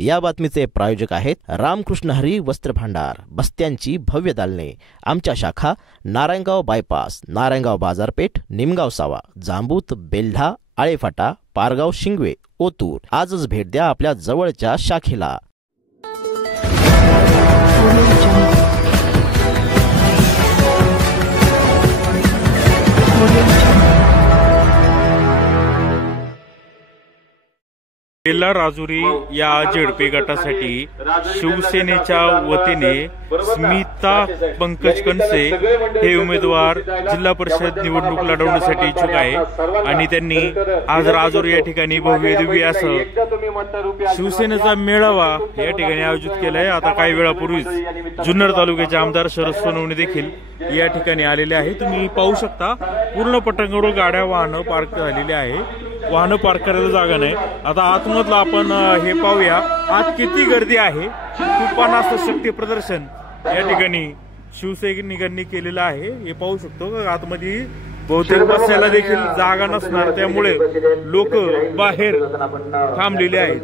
या बातमीचे प्रायोजक आहेत रामकृष्ण हरी वस्त्र भांडार, बस्त्यांची भव्य दालने। आमच्या शाखा नारायणगाव बायपास, नारायणगाव बाजारपेठ, निमगाव सावा, जांबूत, बेल्ढा, आळेफाटा, पारगाव, शिंगवे, ओतूर। आजच भेट द्या आपल्या जवळच्या शाखेला। जिल्हा राजुरी या जेडपी गटासाठी शिवसेनेच्या वतीने स्मिता पंकज कणसे हे उमेदवार जिल्हा परिषद निवडणूक लढवण्यासाठी इच्छुक आहे आणि त्यांनी आज राजुरी या ठिकाणी भव्य दिव्य असं शिवसेनेचा मेळावा या ठिकाणी आयोजित केलाय। आता काही वेळापूर्वीच जुन्नर तालुक्याचे आमदार शरद सोनवणे देखील या ठिकाणी आलेले आहे। तुम्ही पाहू शकता पूर्ण पटांगणावर गाड्या वाहनं पार्क झालेली आहे। वाहनं पार्क करायला जागा नाही। आता आतमधलं आपण हे पाहूया आज किती गर्दी आहे। तुफान शक्ती प्रदर्शन या ठिकाणी शिवसैनिकांनी केलेलं आहे। हे पाहू शकतो आतमध्ये बहुतेक बसायला देखील जागा नसणार, त्यामुळे लोक बाहेर थांबलेले आहेत।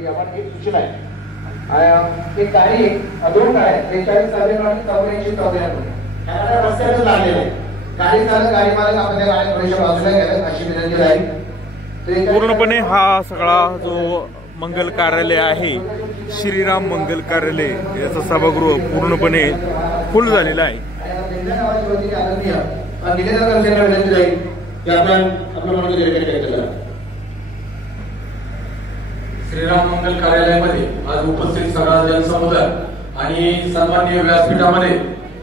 पूर्णपणे हा सगळा जो मंगल कार्यालय आहे, श्रीराम मंगल कार्यालय, याचं सभागृह पूर्णपणे फुल झालेलं आहे। श्रीराम मंगल कार्यालयामध्ये आज उपस्थित सगळा जनसमुदाय आणि सन्माननीय व्यासपीठामध्ये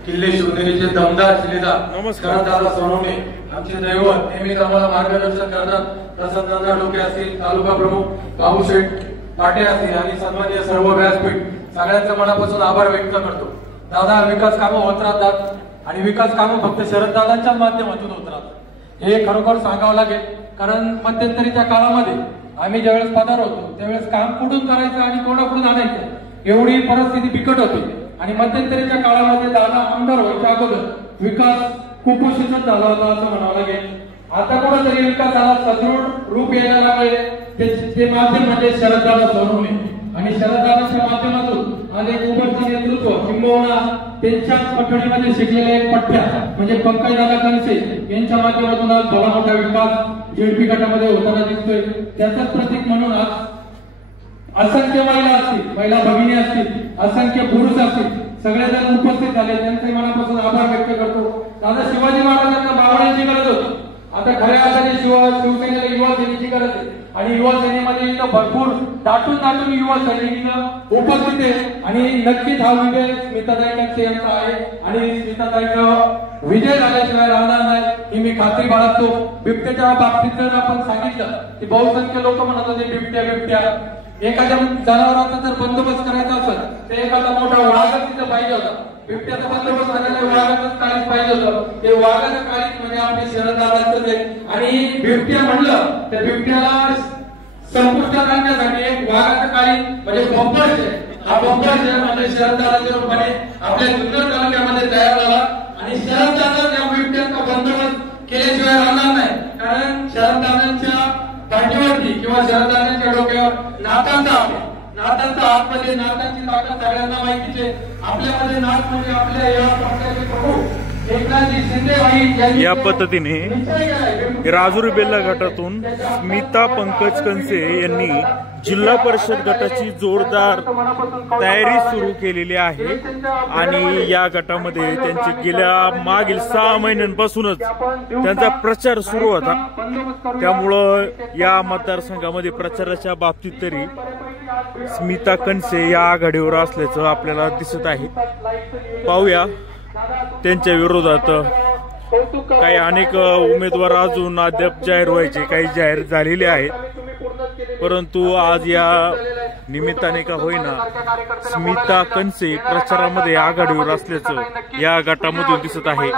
किल्ले शिवनेरीचे दमदार शिलेदार शरददादा सोनवणे आमचे दैवत नेहमीच आम्हाला मार्गदर्शन करतात। प्रसन्नदादा डोके असतील, तालुका प्रमुख बाबूशेठ पाटे असतील आणि सन्माननीय सर्व व्यासपीठ सगळ्यांच्या मनापासून आभार व्यक्त करतो। दादा विकास कामं होत राहतात आणि विकास कामं फक्त शरददादांच्या माध्यमातून होत राहतात, हे खरोखर सांगावं लागेल। कारण मध्यंतरीच्या काळामध्ये आम्ही ज्यावेळेस पदार होतो त्यावेळेस काम कुठून करायचं आणि कोणाकडून आणायचं एवढी परिस्थिती बिकट होती आणि मध्यंतरीच्या काळामध्ये दादा आमदार व्हायच्या अगोदर विकास कुपोषितच झाला होता असं म्हणावं लागेल। आता कुठेतरी विकासाला सदृढ रूप यायला लागले ते माध्यम म्हणजे शरददादा सोनवणे आणि शरददादाच्या माध्यमातून आज एक उभरचे नेतृत्व किंबहुना त्यांच्याच पठडीमध्ये शिकलेले एक पठ्या म्हणजे पंकजदादा कणसे यांच्या माध्यमातून आज भला मोठा विकास जेडपी गटामध्ये होताना दिसतोय। त्याचंच प्रतीक म्हणून आज असंख्य महिला असतील, महिला भगिनी असतील, असंख्य पुरुष असतील, सगळेजण उपस्थित झाले, त्यांचे मनापासून आभार व्यक्त करतो। दादा शिवाजी महाराजांना बावळ्यांची गरज होती, आता खऱ्या अर्थाने शिवसेनेला युवा सेनेची गरज आहे आणि युवा सेनेमध्ये इथं भरपूर दाटून युवा सैनिक उपस्थित आहे आणि नक्कीच हा विजय स्मिताताई कणसे यांचा आहे आणि स्मिताताईचा विजय झाल्याशिवाय राहणार नाही ही मी खात्री बाळगतो। बिबट्याच्या बाबतीत जर आपण सांगितलं की बहुसंख्य लोक म्हणत होते बिबट्या एखाद्या जनावरांचा जर बंदोबस्त करायचा असेल तर एखादा मोठा वाघच तिथं पाहिजे होता। बिबट्याचा बंदोबस्त करायला वाघाचंच काळीज पाहिजे होतं, ते वाघाचं काळीज म्हणजे आपले शरददादांचंच आहे आणि बिबट्या म्हणलं तर बिबट्याला संपुष्टात आणण्यासाठी एक वाघाचं काळीज म्हणजे बंपर आहे। हा बंपर म्हणजे शरददादाच्या रूपाने आपल्या जुन्नर तालुक्यामध्ये तयार झाला आणि शरददादा त्या बिबट्याचा बंदोबस्त केल्याशिवाय राहणार नाही। कारण शरददादांच्या पाठीवरती किंवा शरददादांच्या डोक्यावर नाथांचा हात म्हणजे नाथांची ताकद सगळ्यांना माहितीच आहे। आपल्यामध्ये नाथ म्हणजे आपल्या या पक्षाचे प्रमुख एकनाथजी शिंदे या पद्धतीने राजुरी बेल्ला गटातून स्मिता पंकज कणसे यांनी जिल्हा परिषद गटाची जोरदार तयारी सुरू केलेली आहे आणि या गटामध्ये त्यांचे गेल्या मागील 6 महिन्यांपासूनच त्यांचा प्रचार सुरू होता। त्यामुळं या मतदारसंघामध्ये प्रचाराच्या बाबतीत तरी स्मिता कणसे या आघाडीवर असल्याचं आपल्याला दिसत आहे। पाहूया त्यांच्या विरोधात काही अनेक उमेदवार अजून अद्याप जाहीर व्हायचे, काही जाहीर झालेले आहेत, परंतु आज या निमित्ताने का होईना स्मिता कणसे प्रचारामध्ये आघाडीवर असल्याचं या गटामधून दिसत आहे।